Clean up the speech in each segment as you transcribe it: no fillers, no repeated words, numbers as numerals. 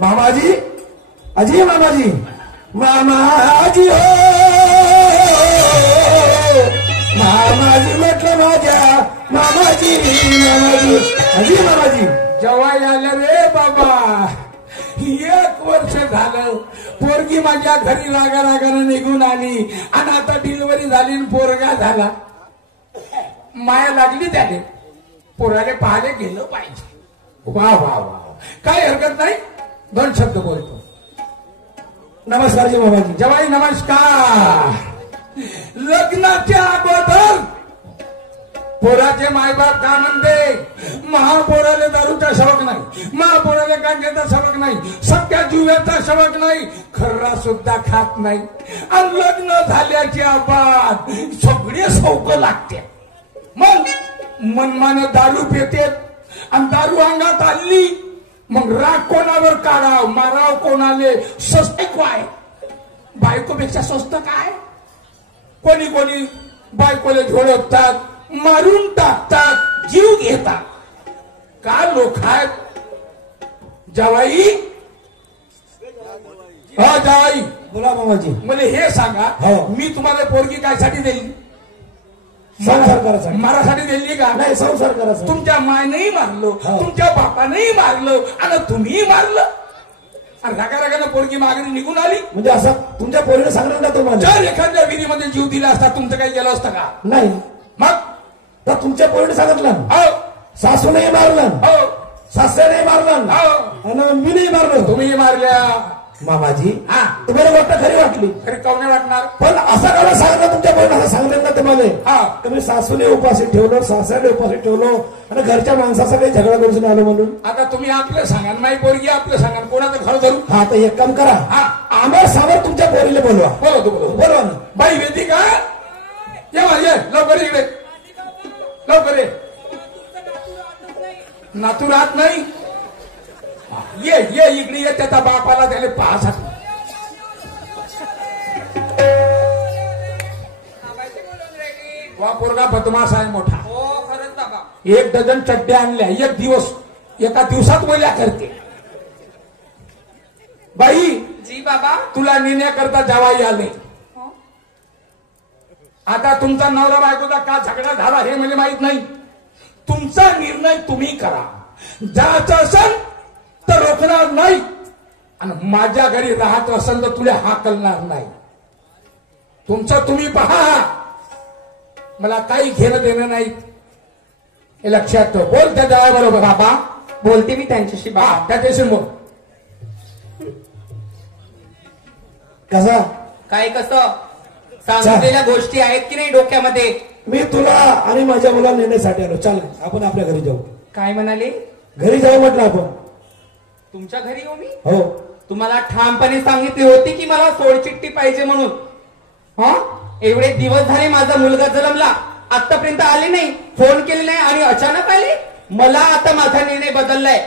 मामाजी, अजी मामाजी, मामाजी हो, मामाजी म्हटलं माझ्या मामाजी, मामाजी, अजी मामाजी. जवाई आलं रे बाबा. 1 वर्ष झालं पोरगी माझ्या घरी रागा रागानं निघून आली आणि आता डिलिव्हरी झाली आणि पोरगा झाला. माया लागली त्याने. पोराले पाहायला गेलं पाहिजे. वा वा वा, काय हरकत नाही. 2 शब्द बोलतो. नमस्कार जी मामाजी. जवाई नमस्कार. लग्नाच्या अगोदर पोराचे मायबाप का म्हणते, महापोराला दारूचा शौक नाही, महापोराला गांजाचा शौक नाही, सगळ्या जुव्याचा शौक नाही, खर्रा सुद्धा खात नाही. आणि लग्न झाल्याच्या बाद सगळे शौक लागते. मग मनमाने दारू पिते आणि दारू अंगात आली मग राग कोणावर काढाव, माराव कोणाले. स्वस्त काय बायकोपेक्षा स्वस्त काय. कोणी कोणी बायकोले झोडपतात, मारून टाकतात, जीव घेतात. का लोक आहेत. जवाई, हा जवाई बोला मामाजी. मला हे सांगा, मी तुम्हाला पोरगी कायसाठी दिली. संसार करायचा. मारासाठी दिली का. नाही, संसार करायचा. तुमच्या मायनेही मारलो, तुमच्या बापानेही मारलं आणि तुम्हीही मारलं. आणि रागा रागानं पोरगी मागणी निघून आली. म्हणजे असं तुमच्या पोरीने सांगणार ना तुम्हाला. जर एखाद्या विहिरीमध्ये जीव दिला असता तुमचं काही गेलं असतं का. नाही. मग तर तुमच्या पोरीने सांगितलं, हो सासूनेही मारलं, हो सासऱ्याने मारलं, हो आणि मी नाही मारलं. तुम्ही मारल्या. मामाजी, हा, तुम्हाला गोष्ट खरी वाटली. खरी काऊन वाटणार. पण असं काला सांगितलं तुमच्या पोरीने, असं सांगितलं ना तुम्हाला. हा, तुम्ही सासूने उपाशी ठेवलं, सासऱ्याने उपाशी ठेवलं आणि घरच्या माणसाचा काही झगडा करून आलो म्हणून. आता तुम्ही आपलं सांगा, नाही पोरगी आपलं सांगा, कोणाचं घर धरू. हा, तर एक काम करा. हा, आम्हाला सावर तुमच्या पोरीला बोलवा. बोलवतो बोलवतो. बोलवा ना. बाई वेदिका, ये ये लवकर इकडे, लवकर ये. नातू राहत नाही. ये ये इकडे ये. त्याचा बापाला त्याला पाहसाठी. वा पोरगा बदमाश आहे मोठा. हो खरंच बाबा. 1 डझन चड्ड्या आणल्या. एका दिवसात वल्या करते. बाई, जी बाबा. तुला नेण्याकरता जावाई आले. आता तुमचा नवरा बायकोचा का झगडा झाला हे मला माहित नाही. तुमचा निर्णय तुम्ही करा. जायचं असेल तर रोखणार नाही आणि माझ्या घरी राहत असेल तर तुला हाकलणार नाही. तुमचं तुम्ही पहा. मला काही घेणं देणं नाही. हे लक्षात ठेव. बोल त्या जावाबरोबर. बाबा बोलते मी त्यांच्याशी. बा त्याच्याशी बोल. कसा काय कसं सांगितलेल्या गोष्टी आहेत की नाही डोक्यामध्ये. मी तुला आणि माझ्या मुलाला नेण्यासाठी आलो. चाल आपण आपल्या घरी जाऊ. काय म्हणाले. घरी जाऊ म्हटलं आपण. तुमच्या घरी येऊ मी. हो. तुम्हाला ठामपणे सांगितली होती की मला सोडचिठ्ठी पाहिजे म्हणून. हा, एवढे दिवस झाले माझा मुलगा जन्मला, आतापर्यंत आले नाही, फोन केले नाही आणि अचानक आले. मला आता माझा निर्णय बदललाय.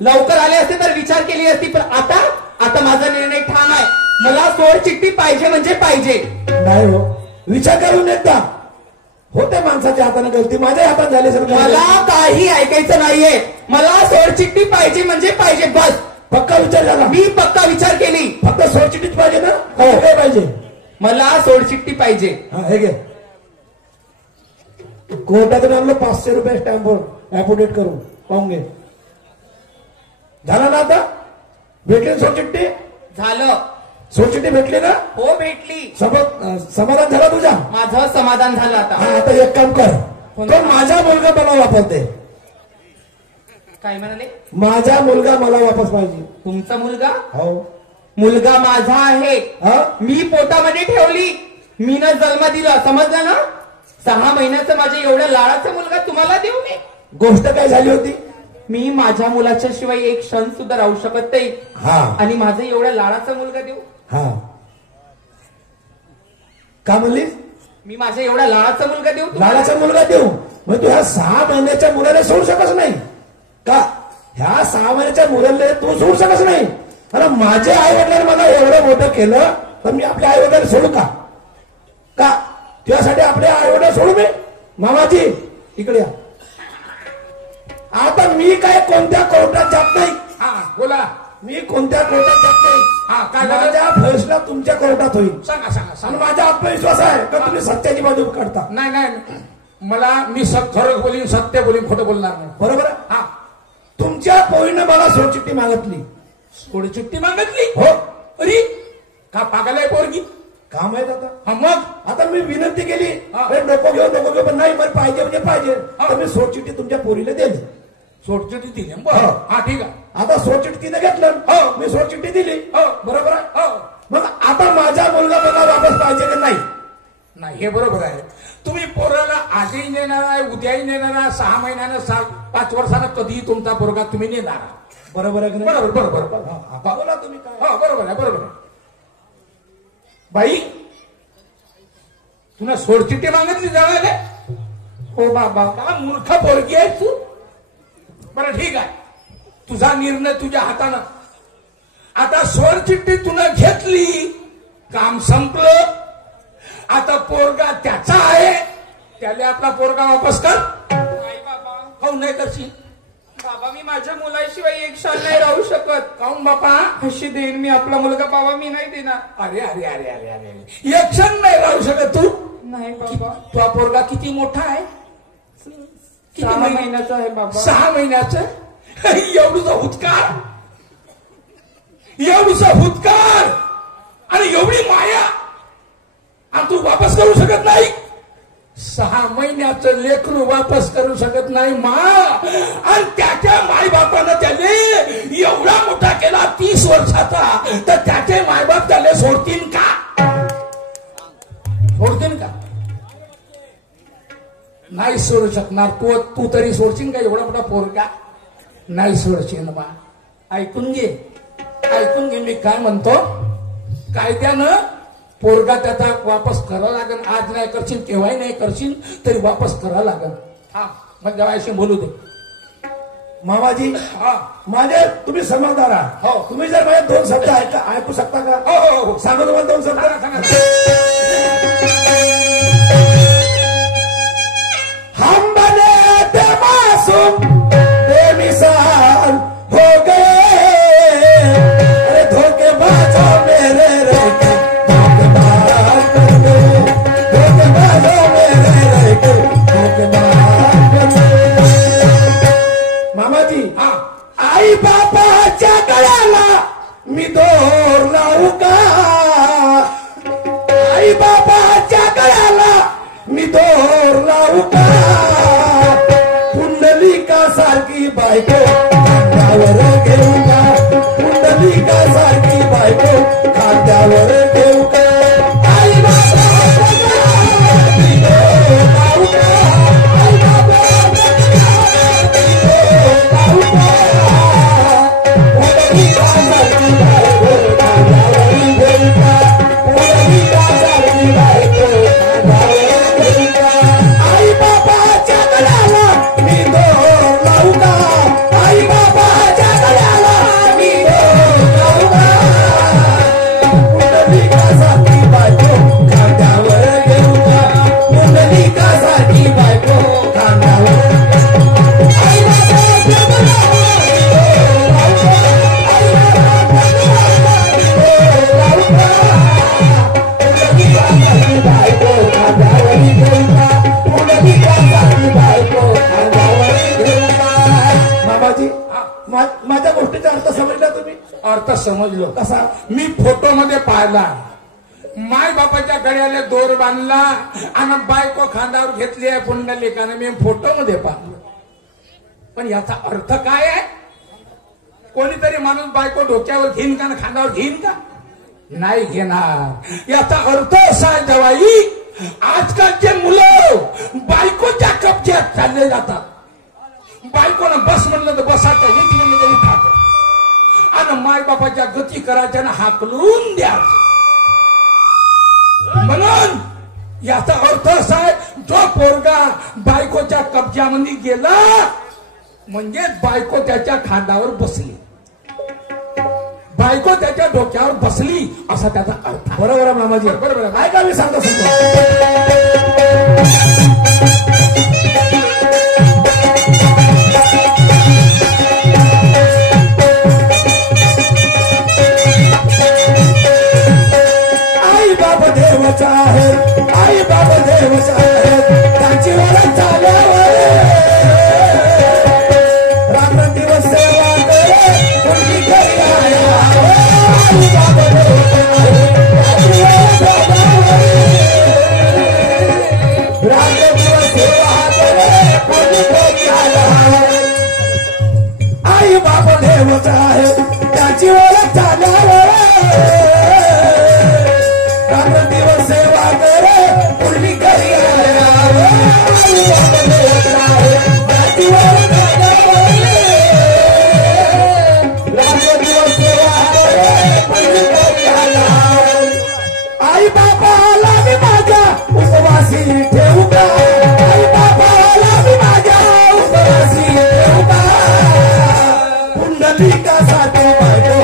लवकर आले असते तर विचार केली असती, पण आता माझा निर्णय ठाम आहे. मला सोडचिठ्ठी पाहिजे म्हणजे पाहिजे. नाही हो, विचार करून एकदा. होते माणसाच्या हाताने गलती, माझ्या हातात झाली सर. मला काही ऐकायचं नाहीये. मला सोडचिठ्ठी पाहिजे म्हणजे पाहिजे, बस. पक्का विचार झाला. मी पक्का विचार केली. फक्त सोडचिठ्ठीच पाहिजे ना. हो, काय पाहिजे. मला सोडचिठ्ठी पाहिजे. हा, हे घे. कोर्टातून आणलं 500 रुपये स्टॅम्पवर ऍपोडेट करून. पाहून घे. झाला ना आता. भेटली सोडचिठ्ठी. झालं. सोडचिठ्ठी भेटली ना. हो भेटली. समाधान झालं तुझा. माझं समाधान झालं. आता हा, आता एक काम कर. तो माझा मुलगा मला वापरते. काय म्हणाले. माझा मुलगा मला वापस पाहिजे. तुमचा मुलगा. हो. मुलगा माझा आहे. हा, मी पोटामध्ये ठेवली, मीनं जन्म दिला, समजलं ना. 6 महिन्याचा माझ्या एवढ्या लाडाचा मुलगा तुम्हाला देऊ नये. गोष्ट काय झाली होती. मी माझ्या मुलाच्या शिवाय एक क्षण सुद्धा राहू शकत नाही. हा, आणि माझा एवढ्या लाडाचा मुलगा देऊ. हा, का म्हणलीस. मी माझ्या एवढ्या लाडाचा मुलगा देऊ. लाडाचा मुलगा देऊ. मग तू ह्या 6 महिन्याच्या मुलाला सोडू शकत नाही का. ह्या 6 महिन्याच्या मुलाला तू सोडू शकत नाही. अरे माझ्या आई वडिलांनी मला एवढं मोठं केलं तर मी आपल्या आई वडिलांना सोडू का. त्यासाठी आपल्या आई वडिलांना सोडू मी. मामाजी इकडे या. आता मी काय कोणत्या कोर्टात जात नाही. हा बोला. मी कोणत्या कोर्टात जात नाही. हा, काय झालं? माझा फैसला तुमच्या कोर्टात होईल. सांगा सांगा आणि सांगा. माझा आत्मविश्वास आहे का तुम्ही सत्याची बाजू काढता. नाही नाही, मला मी खरं बोलीन, सत्य बोलीन, खोटं बोलणार नाही. बरोबर आहे. हा, तुमच्या पोळीनं मला सोडचिठ्ठी मागितली. थोडी चिठ्ठी मागितली. हो. अरे का पागल आहे पोरगी. काम आहे आता. हा, मग आता मी विनंती केली, हा. अरे नको घेऊ पण नाही मला पाहिजे म्हणजे पाहिजे. हा. तर मी सोडचिठ्ठी तुमच्या पोरीला दिली. सोडचिठ्ठी दिली. हो. बरं, हा ठीक आहे. आता सोडचिठ्ठी तिने घेतलं. हो. मी सोडचिठ्ठी दिली. हो. बरोबर आहे. हो. मग आता माझा मुलगा मला वापस पाहिजे की नाही. नाही, हे बरोबर आहे. तुम्ही पोराला आजही नेणार आहे, उद्याही नेणार आहे, 6 महिन्यानं 5 वर्षानं कधीही तुमचा पोरगा तुम्ही नेणार आहात. बरोबर आहे की नाही. बरोबर बरोबर बरोबर. हा, आता बोला तुम्ही काय. हो, बरोबर आहे बरोबर आहे. बाई, तुला सोडचिठ्ठी मागितली जाणार. हो बाबा. का मूर्ख पोरगी आहे तू. बरं ठीक आहे, तुझा निर्णय तुझ्या हातानं. आता सोडचिठ्ठी तुला घेतली, काम संपलं. आता पोरगा त्याचा आहे, त्याला आपला पोरगा वापस कर. नाही बाबा. काऊन नाही करशील. बाबा मी माझ्या मुलाशिवाय एक क्षण नाही राहू शकत. काऊन बापा. कशी देईन मी आपला मुलगा. बाबा मी नाही देणार. अरे अरे अरे अरे अरे, एक क्षण नाही राहू शकत तू. नाही बाबा. तुझा पोरगा किती मोठा आहे. 6 महिन्याचा आहे बाबा. 6 महिन्याचं. एवढूचा हुतकार, एवढूचा हुतकार आणि एवढी माया, आणि तू वापस करू शकत नाही. 6 महिन्याचं लेकरू वापस करू शकत नाही मा. आणि त्याच्या मायबापानं त्याने एवढा मोठा केला 30 वर्षाचा, तर त्याचे मायबाप त्याला सोडतील का. सोडतील का. नाही सोडू शकणार. तू तरी सोडशील का एवढा मोठा पोरगा. नाही सोडशील बा. ऐकून घे, ऐकून घे मी काय म्हणतो. कायद्यानं पोरगा त्याचा वापस करावा लागेल. आज नाही करशील, केव्हाही नाही करशील, तरी वापस करावा लागेल. हा, मग जवायशी बोलू दे. मामाजी, हा, माझे तुम्ही समजदार आहात. हो. तुम्ही जर माझे 2 शब्द ऐकू शकता का. हो हो हो, सांगा तुम्हाला 2 शब्द. सांगा, सांगा. हम बने थे मासूम बेमिसाल हो गए. अरे धोखेबाजों मेरे रह के धोखेबाज बन गए. धोखेबाजों मेरे रह के धोखेबाज बन गए. मामाजी, हा, आई बापाच्या गळ्याला मी दोर लावू का. आई बापाच्या गळ्याला मी दोर लावू का. पुंडलिका सारखी बायको खांद्यावर घेऊ का. पुंडलिका सारखी बायको खांद्यावर घेऊ का. आई बापाच्या गळ्याला मी दोर लावू का. आई बापाच्या गळ्याला मी दोर लावू का. पुंडलिका सारखी बायको खांद्यावर घेऊ का. पुंडलिका सारखी बायको खांद्यावर घेऊ का. आई बाबाच्या गळ्याला मी दोर लावू का. आई बाबाच्या गळ्याला मी दोर लावू का. पुंडलिकासाठी बायको खांद्यावर घेऊ का. पुंडलिकासाठी बायको खांद्यावर. आई बाबाच्या गळ्याला मी दोर लावू का. आई बाबाच्या गळ्याला मी दोर लावू का. पुंडलिकासाठी बायको खांद्यावर घेऊ का. पुंडलिकासाठी बायको खांद्यावर घेऊ का. मामाजी, माझ्या गोष्टीचा अर्थ समजला तुम्ही. अर्थ समजलो. कसा. मी फोटो मध्ये पाहिला. माय बापाच्या गळ्याला दोर बांधला आणि बायको खांद्यावर घेतली आहे पुंडलिकाने. मी फोटो मध्ये पाहिलं. पण याचा अर्थ काय आहे. कोणीतरी माणूस बायको डोक्यावर घेईन का, खांद्यावर घेईन का. नाही घेणार. याचा अर्थ असा आहे जवाई, आजकालचे मुलं बायकोच्या कब्ज्यात चालले जातात. बायकोनं बस म्हणलं तर बसायचं, उठ म्हणलं तर उठायचं, आणि मायबापाच्या गती करायच्या ना हाकलून द्यायचं. म्हणून याचा अर्थ असा आहे, जो पोरगा बायकोच्या कब्ज्यामध्ये गेला म्हणजे बायको त्याच्या खांद्यावर बसली, बायको त्याच्या डोक्यावर बसली असा त्याचा अर्थ. बरोबर आहे मामाजी. बरोबर आहे. काय का मी सांगतो आई बाप देवच आहे त्याची ओळख झाल्यावर रात्र दिवस सेवा करे पूर्वी घरी आई बाप देवच आहे त्याची ओळख झाल्यावर रात्र दिवस सेवा करे पूर्वी घरी आई बापाला मी माझ्या उपवासी ठेवू का आई बापाला मी माझ्या उपवासी ठेवू का पुंडलिकासाठी बायको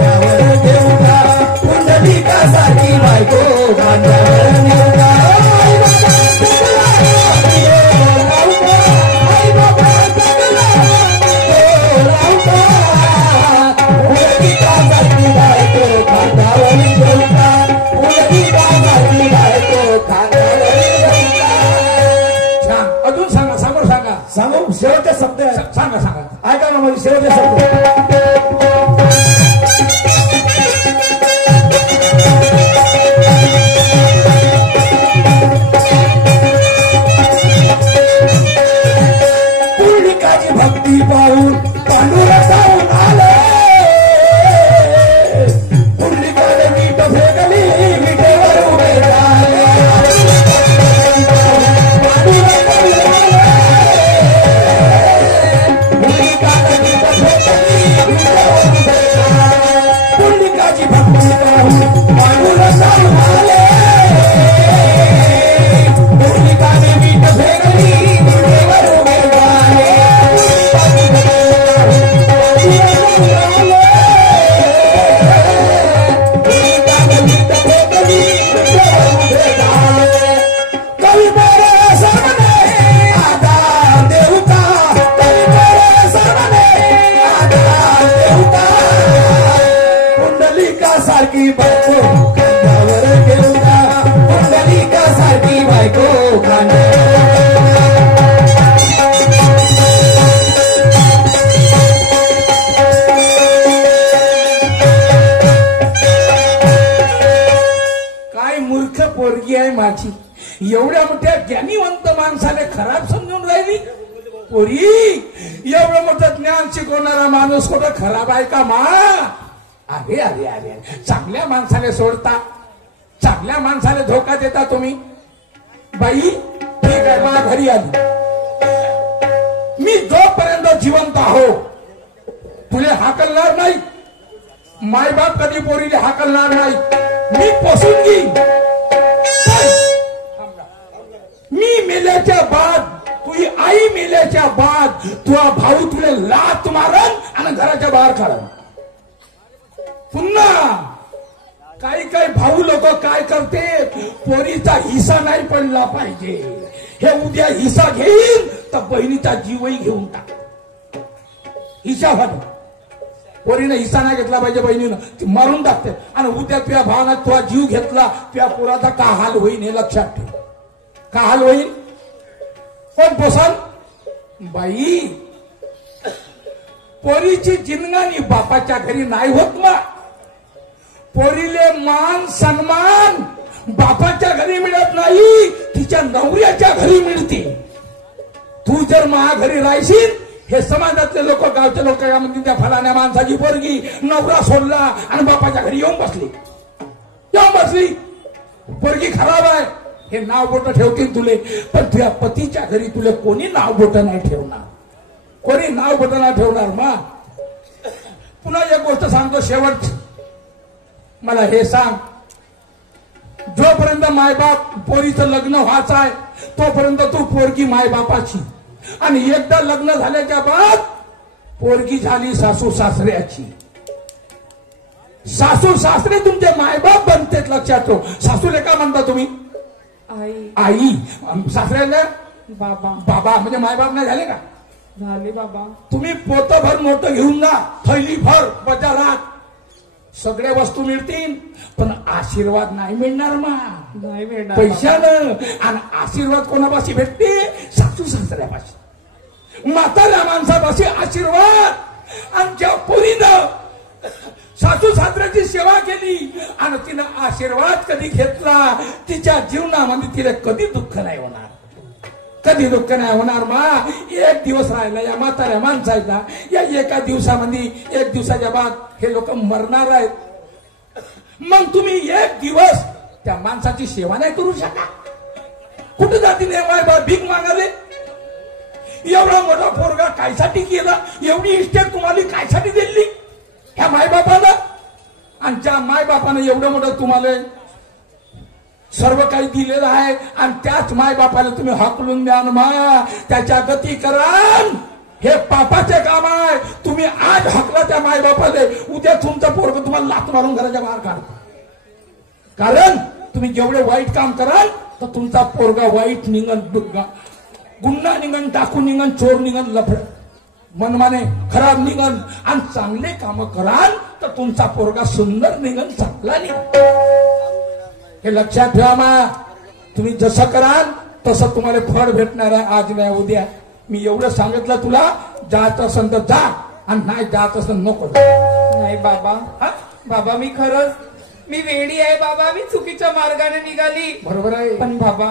गांड्यावर घेऊ का पुंडलिकासाठी बायको गांड्यावर घेऊ का आई बाबा जगला राहू का पुंडलिकासाठी बायको गांड्यावर घेऊ का पुंडलिकासाठी बायको गांड्यावर घेऊ का. छान. अजून सांगा, समोर सांगा. सांगू शेवटचे शब्द आहे. सांगा सांगा. ऐका ना माझे शेवटचे शब्द. पुंडलिकाची भक्ती पाहून पांडुरंगाहून आले पुंडलिकाने मीठ फेकली मिठेवर उभे झाले पांडुरंगाहून पुंडलिकाची भक्ती पाहून पांडुरंगाहून आले पुंडलिकाने मीठ फेकली मिठेवर उभे झाले कवी मेरे सामने आधार देऊ का कवी मेरे सामने आधार देऊ का पुंडलिकासारखी बायको खांद्यावर घेऊ का पुंडलिकासारखी बायको खांद्यावर काय मूर्ख पोरगी आहे माझी. एवढ्या मोठ्या ज्ञानीवंत माणसाने खराब समजून राहिली. पोरी, एवढं मोठं ज्ञान शिकवणारा माणूस कुठं खराब आहे का मा? अरे अरे अरे, चांगल्या माणसाने सोडता, चांगल्या माणसाने धोका देता तुम्ही. बाई ठीक आहे, मा घरी आली. मी जोपर्यंत जिवंत आहो तुले हाकलणार नाही. मायबाप कधी पोरीले हाकलणार नाही. मी पोसून घेईन. मी मेल्याच्या बाद, तुझी आई मेल्याच्या बाद तुझा भाऊ तुला लात मारन आणि घराच्या बाहेर काढन. पुन्हा काही काही भाऊ लोक काय करते, पोरीचा हिस्सा नाही पडला पाहिजे, हे उद्या हिस्सा घेईन तर बहिणीचा जीवही घेऊन टाक. हिस्सा व्हावं, पोरीने हिस्सा नाही घेतला पाहिजे, बहिणीनं ती मारून टाकते. आणि उद्या तुझ्या भावानं तुझा जीव घेतला, तुझ्या पोराचा का हाल होईन हे लक्षात ठेव. का हाल होईल? कोण पोसाल? बाई, पोरीची जिंदगानी बापाच्या घरी नाही होत ना. पोरीले मान सन्मान बापाच्या घरी मिळत नाही, तिच्या नवऱ्याच्या घरी मिळते. तू जर माझ्या घरी राहशील, हे समाजातले लोक, गावचे लोक काय म्हणतील, त्या फलाण्या माणसाची पोरगी नवरा सोडला आणि बापाच्या घरी येऊन बसली, पोरगी खराब आहे, हे नाव बोट ठेवतील तुले. पण तुझ्या पतीच्या घरी तुले कोणी नाव बोट नाही ठेवणार, कोणी नाव बोट नाही ठेवणार. मा पुन्हा एक गोष्ट सांगतो शेवट. मला हे सांग, जोपर्यंत मायबाप पोरीचं लग्न व्हायचं आहे तोपर्यंत तू पोरगी मायबापाची, आणि एकदा लग्न झाल्याच्या बाद पोरगी झाली सासू सासऱ्याची. सासू सासरे तुमचे मायबाप बनतेत, लक्षात ठेव. सासूले का म्हणता तुम्ही? आई. आई. सासऱ्याला बाबा. बाबा म्हणजे मायबाप नाही झाले का? झाले बाबा. तुम्ही पोतभर मोठं घेऊन जा, थैलीभर बाजारात, सगळ्या वस्तू मिळतील, पण आशीर्वाद नाही मिळणार मा. नाही मिळणार पैशानं. आणि आशीर्वाद कोणापाशी भेटते? सासू सासऱ्यापाशी, म्हाताऱ्या माणसापाशी आशीर्वाद. आणि ज्या पोरीनं सासू सासऱ्याची सेवा केली आणि तिनं आशीर्वाद कधी घेतला, तिच्या जीवनामध्ये तिला कधी दुःख नाही होणार, कधी दुःख नाही होणार. मा एक दिवस राहिला या म्हाताऱ्या माणसाचा, या एका दिवसामध्ये, एक दिवसाच्या बाद हे लोक मरणार आहेत. मग तुम्ही एक दिवस त्या माणसाची सेवा नाही करू शका? कुठे जाती माय बाप भीक मागाले? एवढा मोठा पोरगा कायसाठी केला, एवढी इस्टेट तुम्हाला कायसाठी दिली ह्या मायबापाला? आणि ज्या मायबापानं एवढं मोठं तुम्हाला सर्व काही दिलेलं आहे आणि त्याच मायबापाला तुम्ही हाकलून द्या मा, त्याच्या गती कराल, हे पापाचे काम आहे. तुम्ही आज हाकला त्या मायबापाले, उद्या तुमचा पोरगा तुम्हाला लाथ मारून घराच्या बाहेर काढतो. कारण तुम्ही जेवढे वाईट काम कराल तर तुमचा पोरगा वाईट निघन, गुन्हा निघन, टाकू निघन, चोर निघन, लफड मनमाने खराब निघन. आणि चांगले काम कराल तर तुमचा पोरगा सुंदर निघन, चांगला निघन. हे लक्षात ठेवा मा. तुम्ही जसं कराल तसं तुम्हाला फळ भेटणार आहे, आज नाही उद्या. मी एवढं सांगितलं तुला, जात असेल तर जा आणि नाही जात असेल नको. नाही बाबा, बाबा मी खरंच मी वेडी आहे बाबा, मी चुकीच्या मार्गाने निघाली. बरोबर आहे. पण बाबा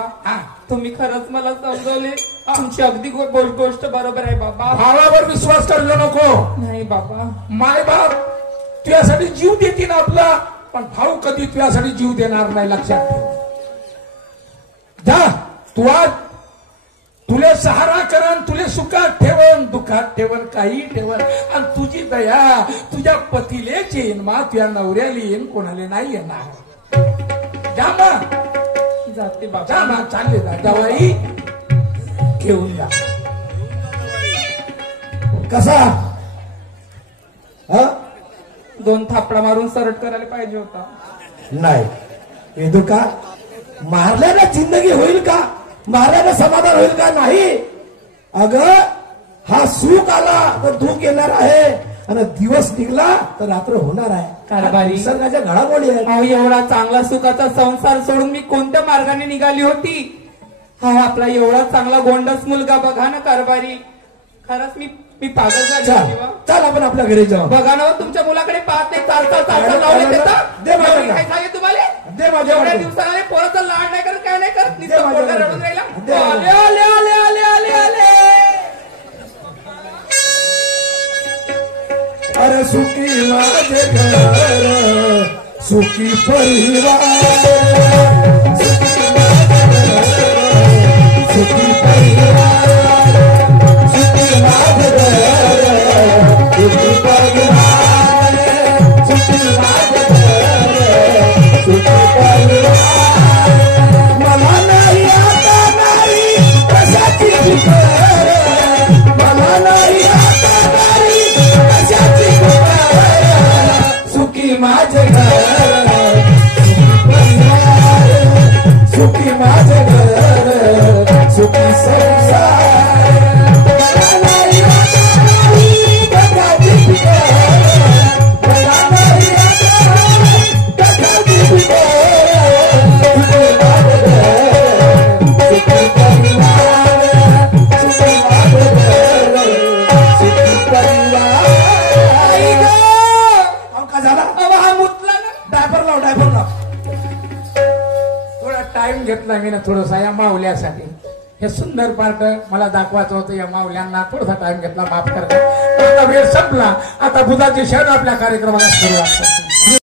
तुम्ही खरंच मला समजवले, तुमची अगदी गोष्ट बरोबर आहे बाबा. भावावर विश्वास करायला नको. नाही बाबा, माय बाप तुझ्यासाठी जीव देतील आपला, पण भाऊ कधी तुझ्यासाठी जीव देणार नाही, लक्षात ठेव. जा तू आज तुले सहारा करण, तुले सुखात ठेवन, दुःखात ठेवन, काही ठेवन. आणि तुझी दया तुझ्या पतीलेच येईन मा, तुझ्या नवऱ्याला येईन, कोणाला नाही येणार. जा मा, जाते बाबा. जा मा, चालले जा जावाई घेऊन जा. कसा हा? 2 थापडा मारून सरट करायला पाहिजे होता. नाही वेदू का, मारल्यानं जिंदगी होईल का, मारल्यानं समाधान होईल का? नाही. अगं हा सुख आला तर दुःख येणार आहे, आणि दिवस निघला तर रात्र होणार आहे. कारभारी निसर्गाच्या घडामोडी आहेत. अहो एवढा चांगला सुखाचा संसार सोडून मी कोणत्या मार्गाने निघाली होती? हा आपला एवढा चांगला गोंडस मुलगा बघा ना कारभारी, खरंच मी पागल झाली होती बा. चल आपण आपल्या घरी जाऊ. बघा ना तुमच्या मुलाकडे पाहत नाही, चालता लावले दे माझ्याकडे. काय सांगितलं तुम्हाला? दे माझ्या एवढ्या दिवसाला पोराचा लाड नाही करत, काय नाही करत, दे नुसतं माझ्या पोरगा घरी. रडून राहिला. दे माझ्या आले आले आले आले आले अरे सुखी माझे घर, सुखी परिवार, सुखी परिवार, सुखी माझे घर, सुखी परिवार, सुखी माझे घर, सुखी परिवार. मला नाही आता नाही कशाची फिकर, मला नाही आता नाही कशाची फिकर. सुखी माझे घर, सुखी परिवार, सुखी माझे घर, सुखी संसार. मला नाही आता नाही कशाची फिकर, मला नाही आता नाही कशाची फिकर. सुखी माझे घर, सुखी परिवार, सुखी माझे घर, सुखी परिवार. का झाला? हा मुतला ना. डायपर लाव, डायपर लाव. थोडा टाइम घेतला मी ना थोडसा या माऊल्यासाठी. हे सुंदर पार्ट मला दाखवायचं होतं, या माऊल्यांना थोडासा टाइम घेतला, माफ करता. आता वेळ संपला, आता बुधाची शरण आपल्या कार्यक्रमाला सुरुवात करतो.